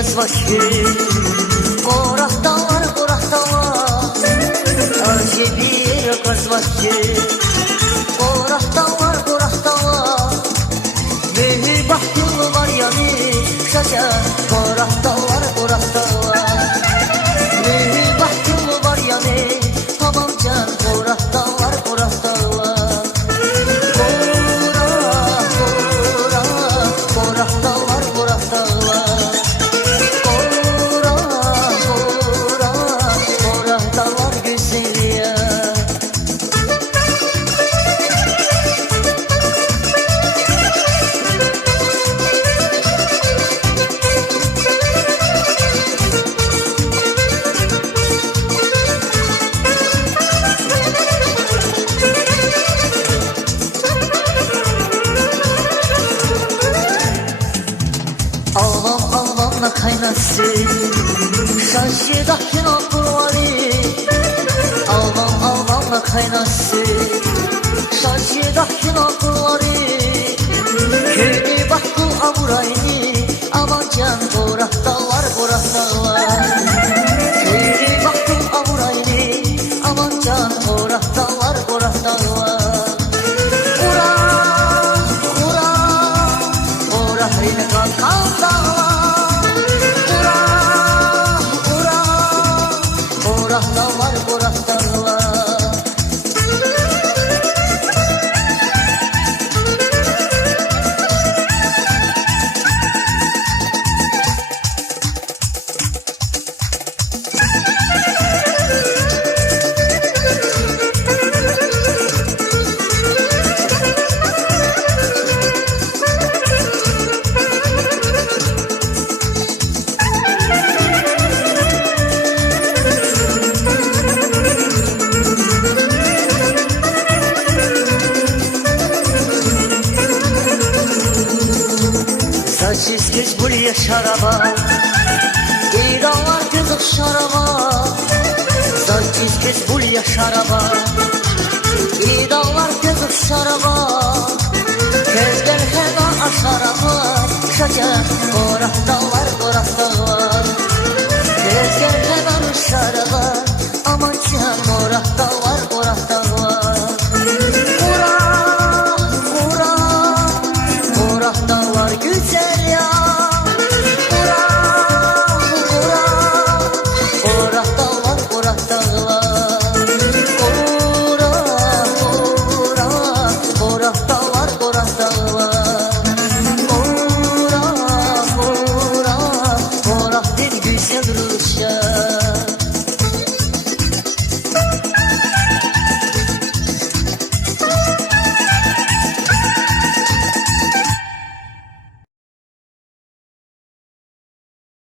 kız başı. Korakta var, acı bir kız başı. Korakta var, mühür bahtı var yani şaşa. Korakta var, mühür bahtı var yani. Tamam can, korakta var. Ağlamla kaynasın şaşıdakın okulları. Ağlamla kaynasın şaşıdakın okulları. Köyde baktı aburayını, aman can korakta var. Köyde baktı aburayını, aman can korakta var. Orahıyla kalkan dağlar, Korakta var. Saçsız kız buraya şaraba, İranlar kızık şaraba. Saçsız kız buraya şaraba, İranlar kızık şaraba. Közler heva aşaraba, şaşa korakta var. Közler heva aşaraba.